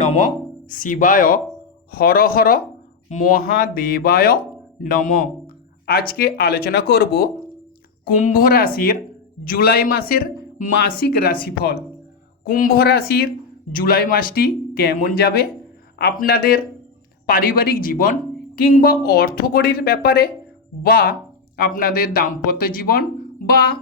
নম শিবায় হর হর মহাদেবায় নম। আজকে আলোচনা করব কুম্ভ রাশির জুলাই মাসের মাসিক রাশিফল। কুম্ভ রাশির জুলাই মাসটি কেমন যাবে? আপনাদের পারিবারিক জীবন কিংবা অর্থকরীর ব্যাপারে বা আপনাদের দাম্পত্য জীবন বা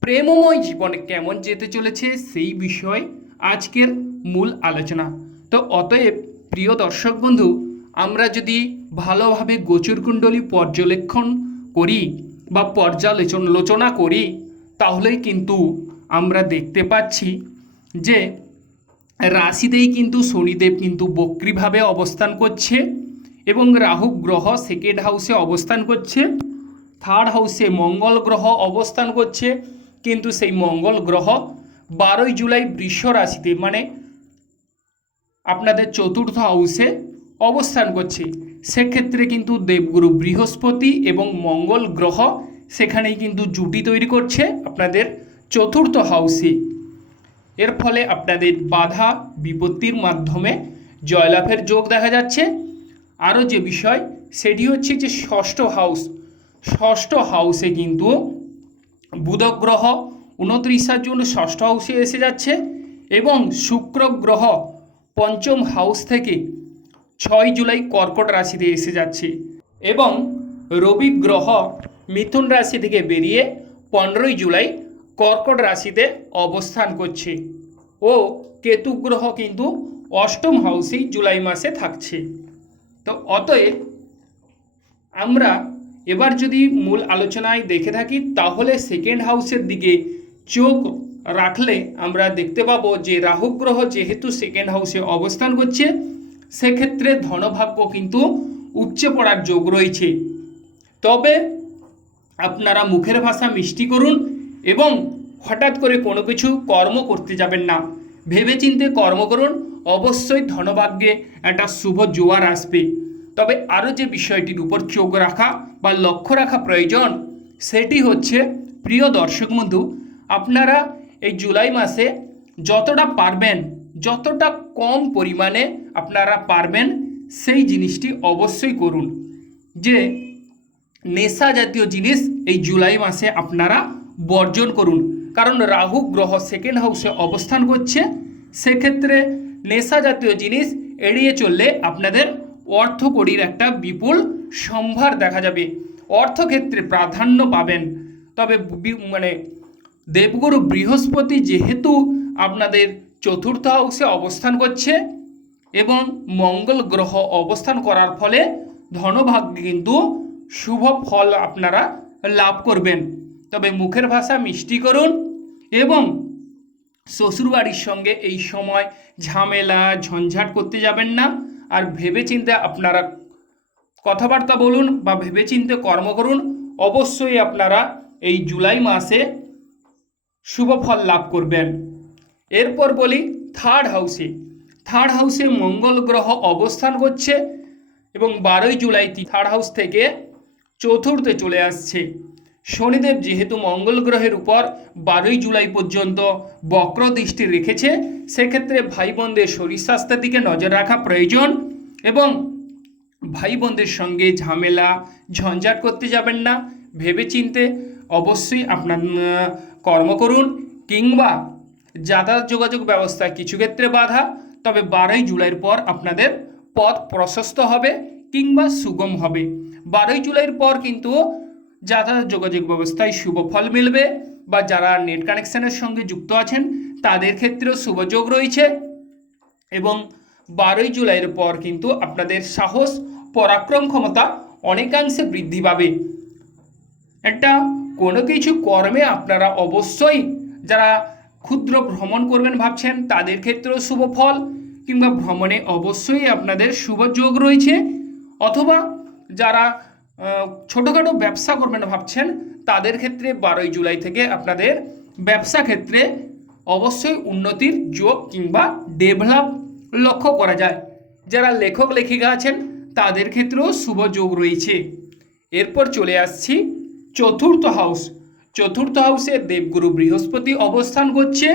প্রেমময় জীবনে কেমন যেতে চলেছে সেই বিষয়ে আজকের মূল আলোচনা। তো অতএব, প্রিয় দর্শক বন্ধু, আমরা যদি ভালোভাবে গোচরকুণ্ডলী পর্যবেক্ষণ করি বা পর্যালোচনা করি, তাহলেই কিন্তু আমরা দেখতে পাচ্ছি যে রাশিতেই কিন্তু শনিদেব কিন্তু বক্রিভাবে অবস্থান করছে এবং রাহু গ্রহ সেকেন্ড হাউসে অবস্থান করছে থার্ড হাউসে মঙ্গল গ্রহ অবস্থান করছে, কিন্তু সেই মঙ্গল গ্রহ বারোই জুলাই বৃষ রাশিতে মানে আপনাদের চতুর্থ হাউসে অবস্থান করছে। সেক্ষেত্রে কিন্তু দেবগুরু বৃহস্পতি এবং মঙ্গল গ্রহ সেখানেই কিন্তু জুটি তৈরি করছে আপনাদের চতুর্থ হাউসে। এর ফলে আপনাদের বাধা বিপত্তির মাধ্যমে জয়লাভের যোগ দেখা যাচ্ছে। আরও যে বিষয়, সেটি হচ্ছে যে ষষ্ঠ হাউস। ষষ্ঠ হাউসে কিন্তু বুধ গ্রহ উনত্রিশার জন্য ষষ্ঠ হাউসে এসে যাচ্ছে এবং শুক্র গ্রহ পঞ্চম হাউস থেকে ছয় জুলাই কর্কট রাশিতে এসে যাচ্ছে এবং রবি গ্রহ মিথুন রাশি থেকে বেরিয়ে পনেরোই জুলাই কর্কট রাশিতে অবস্থান করছে ও কেতু গ্রহ কিন্তু অষ্টম হাউসেই জুলাই মাসে থাকছে। তো অতএব আমরা এবার যদি মূল আলোচনায় দেখে থাকি, তাহলে সেকেন্ড হাউসের দিকে চোখ রাখলে আমরা দেখতে পাবো যে রাহু গ্রহ যেহেতু সেকেন্ড হাউসে অবস্থান করছে, সেক্ষেত্রে ধনভাগ্য কিন্তু উচ্চে পড়ার যোগ রয়েছে। তবে আপনারা মুখের ভাষা মিষ্টি করুন এবং হঠাৎ করে কোনো কিছু কর্ম করতে যাবেন না। ভেবেচিন্তে কর্ম করুন, অবশ্যই ধনভাগ্যে একটা শুভ জোয়ার আসবে। তবে আরও যে বিষয়টির উপর চোখ রাখা বা লক্ষ্য রাখা প্রয়োজন, সেটি হচ্ছে, প্রিয় দর্শক বন্ধু, আপনারা এই জুলাই মাসে যতটা পারবেন, যতটা কম পরিমাণে আপনারা পারবেন, সেই জিনিসটি অবশ্যই করুন। যে নেশা জাতীয় জিনিস এই জুলাই মাসে আপনারা বর্জন করুন। কারণ রাহু গ্রহ সেকেন্ড হাউসে অবস্থান করছে। সেক্ষেত্রে নেশা জাতীয় জিনিস এড়িয়ে চললে আপনাদের অর্থকড়ির একটা বিপুল সম্ভার দেখা যাবে। অর্থক্ষেত্রে প্রাধান্য পাবেন। তবে মানে দেবগুরু বৃহস্পতি যেহেতু আপনাদের চতুর্থ হাউসে অবস্থান করছে এবং মঙ্গল গ্রহ অবস্থান করার ফলে ধনভাগ্যে কিন্তু শুভ ফল আপনারা লাভ করবেন। তবে মুখের ভাষা মিষ্টি করুন এবং শ্বশুরবাড়ির সঙ্গে এই সময় ঝামেলা, ঝঞ্ঝাট করতে যাবেন না। আর ভেবেচিন্তে আপনারা কথাবার্তা বলুন বা ভেবেচিন্তে কর্ম করুন, অবশ্যই আপনারা এই জুলাই মাসে শুভ ফল লাভ করবেন। এরপর বলি থার্ড হাউসে থার্ড হাউসে মঙ্গল গ্রহ অবস্থান করছে এবং বারোই জুলাই থার্ড হাউস থেকে চতুর্থে চলে আসছে। শনিদেব যেহেতু মঙ্গল গ্রহের উপর বারোই জুলাই পর্যন্ত বক্র দৃষ্টি রেখেছে, সেক্ষেত্রে ভাই বোনদের শরীর স্বাস্থ্যের দিকে নজর রাখা প্রয়োজন এবং ভাই বোনদের সঙ্গে ঝামেলা, ঝঞ্ঝাট করতে যাবেন না। ভেবেচিন্তে অবশ্যই আপনার কর্ম করুন কিংবা যাতায়াত যোগাযোগ ব্যবস্থায় কিছু ক্ষেত্রে বাধা, তবে বারোই জুলাইয়ের পর আপনাদের পথ প্রশস্ত হবে কিংবা সুগম হবে। বারোই জুলাইয়ের পর কিন্তু যাতায়াত যোগাযোগ ব্যবস্থায় শুভ ফল মিলবে বা যারা নেট কানেকশানের সঙ্গে যুক্ত আছেন, তাদের ক্ষেত্রেও শুভযোগ রয়েছে এবং বারোই জুলাইয়ের পর কিন্তু আপনাদের সাহস, পরাক্রম ক্ষমতা অনেকাংশে বৃদ্ধি পাবে। একটা কোনো কিছু কর্মে আপনারা অবশ্যই যারা ক্ষুদ্র ভ্রমণ করবেন ভাবছেন, তাদের ক্ষেত্রেও শুভ ফল কিংবা ভ্রমণে অবশ্যই আপনাদের শুভ যোগ রয়েছে। অথবা যারা ছোটোখাটো ব্যবসা করবেন ভাবছেন, তাদের ক্ষেত্রে বারোই জুলাই থেকে আপনাদের ব্যবসা ক্ষেত্রে অবশ্যই উন্নতির যোগ কিংবা ডেভেলপ লক্ষ্য করা যায়। যারা লেখক লেখিকা আছেন, তাদের ক্ষেত্রেও শুভ যোগ রয়েছে। এরপর চলে আসছি চতুর্থ হাউস চতুর্থ হাউসে দেবগুরু বৃহস্পতি অবস্থান করছে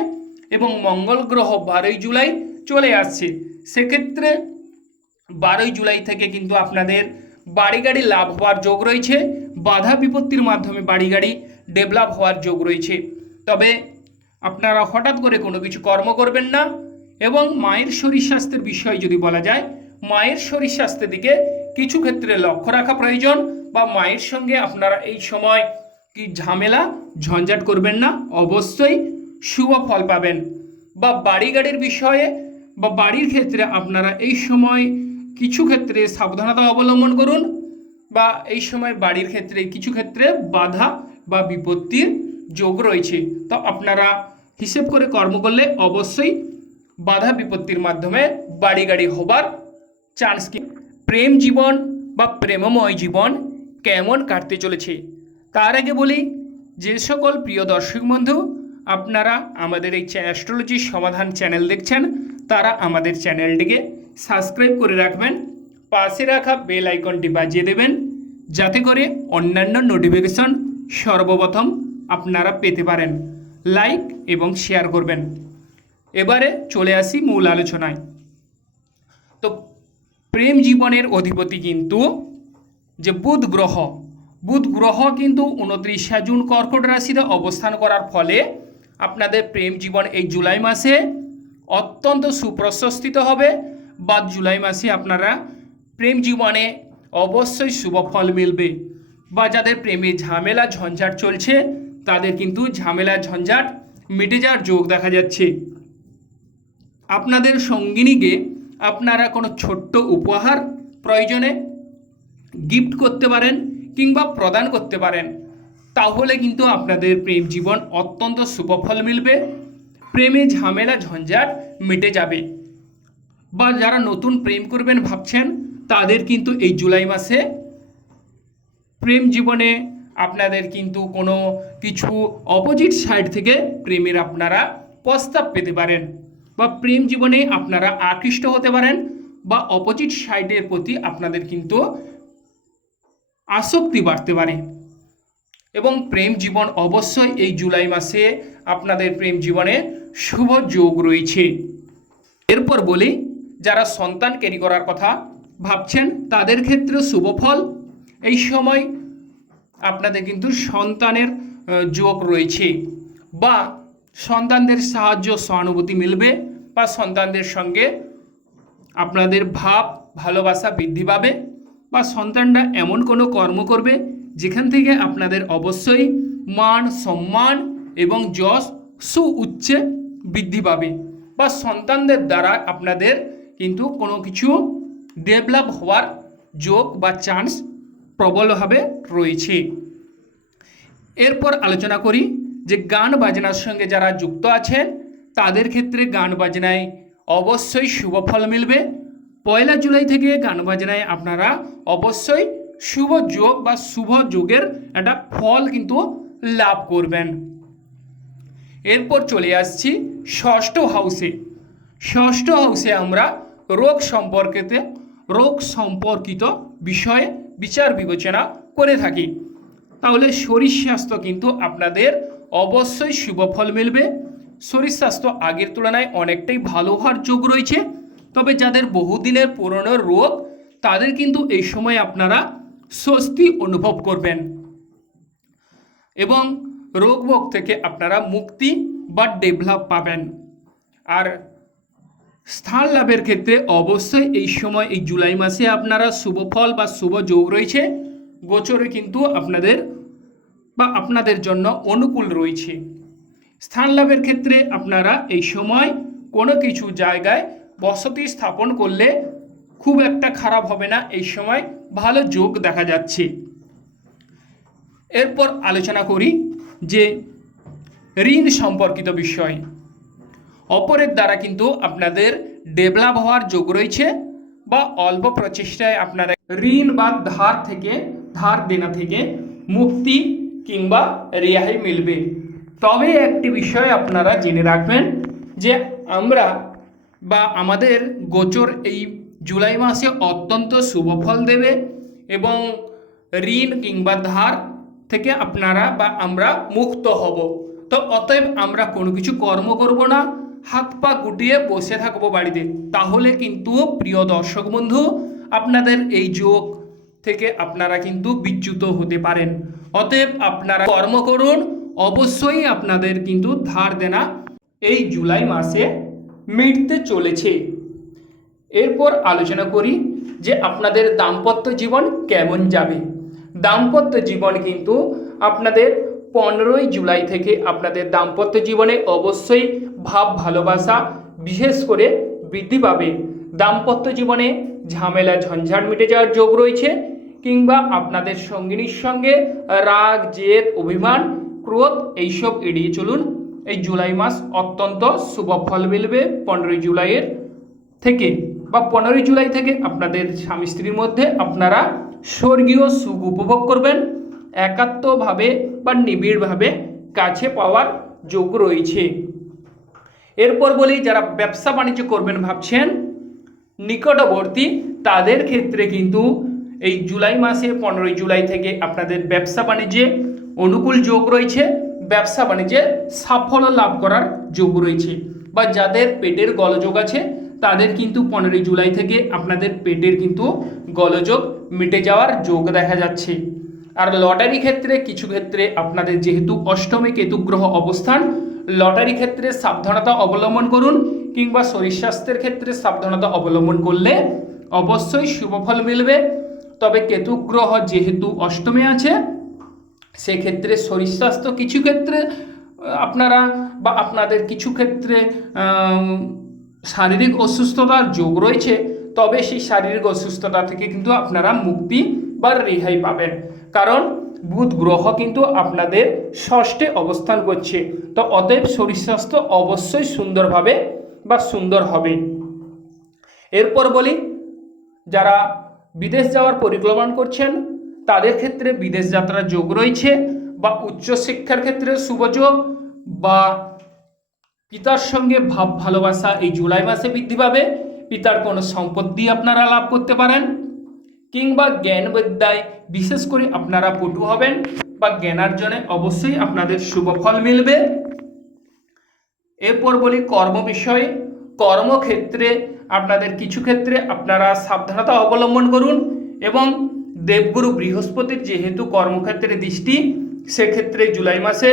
এবং মঙ্গল গ্রহ বারোই জুলাই চলে আসছে। সেক্ষেত্রে বারোই জুলাই থেকে কিন্তু আপনাদের বাড়ি গাড়ি লাভ হওয়ার যোগ রয়েছে, বাধা বিপত্তির মাধ্যমে বাড়ি গাড়ি ডেভেলপ হওয়ার যোগ রয়েছে। তবে আপনারা হঠাৎ করে কোনো কিছু কর্ম করবেন না এবং মায়ের শরীর স্বাস্থ্যের বিষয়ে যদি বলা যায়, মায়ের শরীর স্বাস্থ্যের দিকে কিছু ক্ষেত্রে লক্ষ্য রাখা প্রয়োজন বা মায়ের সঙ্গে আপনারা এই সময় কি ঝামেলা, ঝঞ্ঝাট করবেন না, অবশ্যই শুভ ফল পাবেন। বা বাড়ি গাড়ির বিষয়ে বা বাড়ির ক্ষেত্রে আপনারা এই সময় কিছু ক্ষেত্রে সাবধানতা অবলম্বন করুন বা এই সময় বাড়ির ক্ষেত্রে কিছু ক্ষেত্রে বাধা বা বিপত্তির যোগ রয়েছে। তো আপনারা হিসেব করে কর্ম করলে অবশ্যই বাধা বিপত্তির মাধ্যমে বাড়ি গাড়ি হবার চান্স কি প্রেম জীবন বা প্রেমময় জীবন কেমন কাটতে চলেছে? তার আগে বলি, যে সকল প্রিয় দর্শক বন্ধু, আপনারা আমাদের এই অ্যাস্ট্রোলজি সমাধান চ্যানেল দেখছেন, তারা আমাদের চ্যানেলটিকে সাবস্ক্রাইব করে রাখবেন, পাশে রাখা বেল আইকনটি বাজিয়ে দেবেন, যাতে করে অন্যান্য নোটিফিকেশন সর্বপ্রথম আপনারা পেতে পারেন। লাইক এবং শেয়ার করবেন। এবারে চলে আসি মূল আলোচনায়। তো প্রেম জীবনের অধিপতি কিন্তু যে বুধ গ্রহ বুধ গ্রহ কিন্তু উনত্রিশে জুন কর্কট রাশিতে অবস্থান করার ফলে আপনাদের প্রেম জীবন এই জুলাই মাসে অত্যন্ত সুপ্রশস্তিত হবে বা জুলাই মাসে আপনারা প্রেম জীবনে অবশ্যই শুভ ফল মিলবে বা যাদের প্রেমে ঝামেলা ঝঞ্ঝাট চলছে, তাদের কিন্তু ঝামেলা ঝঞ্ঝাট মিটে যাওয়ার যোগ দেখা যাচ্ছে। আপনাদের সঙ্গিনীকে আপনারা কোনো ছোট্ট উপহার প্রয়োজনে গিফট করতে পারেন কিংবা প্রদান করতে পারেন, তাহলে কিন্তু আপনাদের প্রেম জীবন অত্যন্ত শুভফল মিলবে। প্রেমে ঝামেলা ঝঞ্ঝাট মিটে যাবে। বা যারা নতুন প্রেম করবেন ভাবছেন, তাদের কিন্তু এই জুলাই মাসে প্রেম জীবনে আপনাদের কিন্তু কোনো কিছু অপোজিট সাইড থেকে প্রেমের আপনারা প্রস্তাব পেতে পারেন। বা প্রেম জীবনে আপনারা আকৃষ্ট হতে পারেন বা অপোজিট সাইডের প্রতি আপনাদের কিন্তু আসক্তি বাড়তে পারে। এবং প্রেম জীবন অবশ্যই এই জুলাই মাসে আপনাদের প্রেম জীবনে শুভ যোগ রয়েছে। এরপর বলি, যারা সন্তান ক্যারি করার কথা ভাবছেন, তাদের ক্ষেত্রে শুভ ফল। এই সময় আপনাদের কিন্তু সন্তানের যোগ রয়েছে। বা সন্তানদের সাহায্য সহানুভূতি মিলবে বা সন্তানদের সঙ্গে আপনাদের ভাব, ভালোবাসা বৃদ্ধি পাবে বা সন্তানরা এমন কোনো কর্ম করবে যেখান থেকে আপনাদের অবশ্যই মান, সম্মান এবং যশ সুউচ্চে বৃদ্ধি পাবে বা সন্তানদের দ্বারা আপনাদের কিন্তু কোনো কিছু ডেভেলপ হওয়ার যোগ বা চান্স প্রবলভাবে রয়েছে। এরপর আলোচনা করি যে গান বাজনার সঙ্গে যারা যুক্ত আছেন, তাদের ক্ষেত্রে গান বাজনায় অবশ্যই শুভ ফল মিলবে। পয়লা জুলাই থেকে গান বাজনায় আপনারা অবশ্যই শুভ যোগ বা শুভ যোগের একটা ফল কিন্তু লাভ করবেন। এরপর চলে আসছি ষষ্ঠ হাউসে ষষ্ঠ হাউসে আমরা রোগ সম্পর্কেতে, রোগ সম্পর্কিত বিষয়ে বিচার বিবেচনা করে থাকি। তাহলে শরীর স্বাস্থ্য কিন্তু আপনাদের অবশ্যই শুভ ফল মিলবে। শরীর স্বাস্থ্য আগের তুলনায় অনেকটাই ভালো হওয়ার যোগ রয়েছে। তবে যাদের বহুদিনের পুরনো রোগ, তাদের কিন্তু এই সময় আপনারা স্বস্তি অনুভব করবেন। এবং রোগ ভোগ থেকে আপনারা মুক্তি বা ডেভেলপ পাবেন। আর স্থান লাভের ক্ষেত্রে অবশ্যই এই সময়, এই জুলাই মাসে আপনারা শুভ ফল বা শুভ যোগ রয়েছে। গোচরে কিন্তু আপনাদের বা আপনাদের জন্য অনুকূল রয়েছে। স্থান লাভের ক্ষেত্রে আপনারা এই সময় কোনো কিছু জায়গায় বসতি স্থাপন করলে খুব একটা খারাপ হবে না, এই সময় ভালো যোগ দেখা যাচ্ছে। এরপর আলোচনা করি যে ঋণ সম্পর্কিত বিষয়। অপরের দ্বারা কিন্তু আপনাদের ডেভেলপ হওয়ার যোগ রয়েছে বা অল্প প্রচেষ্টায় আপনারা ঋণ বা ধার থেকে, ধার দেনা থেকে মুক্তি কিংবা রেহাই মিলবে। তবে একটি বিষয় আপনারা জেনে রাখবেন যে আমরা বা আমাদের গোচর এই জুলাই মাসে অত্যন্ত শুভ ফল দেবে এবং ঋণ কিংবা ধার থেকে আপনারা বা আমরা মুক্ত হব। তো অতএব আমরা কোনো কিছু কর্ম করব না, হাত পা গুটিয়ে বসে থাকব বাড়িতে। তাহলে কিন্তু প্রিয় দর্শক বন্ধু, আপনাদের এই যোগ থেকে আপনারা কিন্তু বিচ্যুত হতে পারেন। অতএব আপনারা কর্ম করুন, অবশ্যই আপনাদের কিন্তু ধার দেনা এই জুলাই মাসে মিটতে চলেছে। এরপর আলোচনা করি যে আপনাদের দাম্পত্য জীবন কেমন যাবে। দাম্পত্য জীবন কিন্তু আপনাদের পনেরোই জুলাই থেকে আপনাদের দাম্পত্য জীবনে অবশ্যই ভাব ভালোবাসা বিশেষ করে বৃদ্ধি পাবে। দাম্পত্য জীবনে ঝামেলা, ঝঞ্ঝাট মিটে যাওয়ার যোগ রয়েছে। কিংবা আপনাদের সঙ্গিনীর সঙ্গে রাগ, জেদ, অভিমান, ক্রোধ, এইসব এড়িয়ে চলুন। এই জুলাই মাস অত্যন্ত শুভ ফল মিলবে পনেরোই জুলাইয়ের থেকে বা পনেরোই জুলাই থেকে আপনাদের স্বামী স্ত্রীর মধ্যে আপনারা স্বর্গীয় সুখ উপভোগ করবেন। একাত্মভাবে বা নিবিড়ভাবে কাছে পাওয়ার যোগ রয়েছে। এরপর বলি, যারা ব্যবসা বাণিজ্য করবেন ভাবছেন, নিকটবর্তী, তাদের ক্ষেত্রে কিন্তু এই জুলাই মাসে, পনেরোই জুলাই থেকে আপনাদের ব্যবসা বাণিজ্যে অনুকূল যোগ রয়েছে। ব্যবসা বাণিজ্যে সাফল্য লাভ করার যোগ রয়েছে। বা যাদের পেটের গলযোগ আছে, তাদের কিন্তু পনেরোই জুলাই থেকে আপনাদের পেটের কিন্তু গলযোগ মিটে যাওয়ার যোগ দেখা যাচ্ছে। আর লটারি ক্ষেত্রে কিছু ক্ষেত্রে আপনাদের যেহেতু অষ্টমে কেতুগ্রহ অবস্থান, লটারি ক্ষেত্রে সাবধানতা অবলম্বন করুন কিংবা শরীর স্বাস্থ্যের ক্ষেত্রে সাবধানতা অবলম্বন করলে অবশ্যই শুভফল মিলবে। তবে কেতু গ্রহ যেহেতু অষ্টমে আছে, সেক্ষেত্রে শরীর স্বাস্থ্য কিছু ক্ষেত্রে আপনারা বা আপনাদের কিছু ক্ষেত্রে শারীরিক অসুস্থতার যোগ রয়েছে, তবে সেই শারীরিক অসুস্থতা থেকে কিন্তু আপনারা মুক্তি বা রেহাই পাবেন। কারণ বুধ গ্রহ কিন্তু আপনাদের ষষ্ঠে অবস্থান করছে, তো অতএব শরীর স্বাস্থ্য অবশ্যই সুন্দরভাবে বা সুন্দর হবে। এরপর বলি, যারা বিদেশ যাওয়ার পরিকল্পনা করছেন। তাদের ক্ষেত্রে বিদেশ যাত্রার যোগ রয়েছে বা উচ্চশিক্ষার ক্ষেত্রে শুভযোগ বা পিতার সঙ্গে ভাব ভালোবাসা এই জুলাই মাসে বৃদ্ধি পাবে। পিতার কোনো সম্পত্তি আপনারা লাভ করতে পারেন কিংবা জ্ঞান বিদ্যায় বিশেষ করে আপনারা পটু হবেন বা জ্ঞানার্জনে অবশ্যই আপনাদের শুভ ফল মিলবে। এরপর বলি কর্ম বিষয়ে। কর্মক্ষেত্রে, আপনাদের কিছু ক্ষেত্রে আপনারা সাবধানতা অবলম্বন করুন এবং দেবগুরু বৃহস্পতির যেহেতু কর্মক্ষেত্রে দৃষ্টি, সেক্ষেত্রে জুলাই মাসে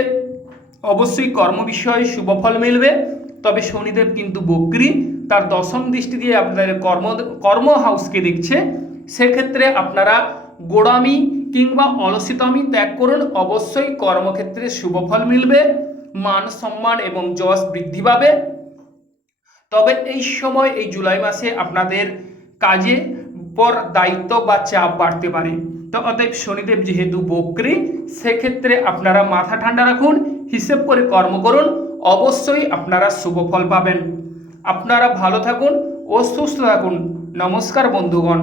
অবশ্যই কর্ম বিষয়ে শুভফল মিলবে। তবে শনিদেব কিন্তু বক্রি, তার দশম দৃষ্টি দিয়ে আপনাদের কর্ম কর্ম হাউসকে দেখছে। সেক্ষেত্রে আপনারা গোড়ামি কিংবা অলসিতামি ত্যাগ করুন, অবশ্যই কর্মক্ষেত্রে শুভফল মিলবে, মান সম্মান এবং যশ বৃদ্ধি পাবে। তবে এই সময়, এই জুলাই মাসে আপনাদের কাজে পর দায়িত্ব বা চাপ বাড়তে পারে। তো অতএব শনিদেব যেহেতু বক্রি, সেক্ষেত্রে আপনারা মাথা ঠান্ডা রাখুন, হিসেব করে কর্ম করুন, অবশ্যই আপনারা শুভ ফল পাবেন। আপনারা ভালো থাকুন ও সুস্থ থাকুন। নমস্কার বন্ধুগণ।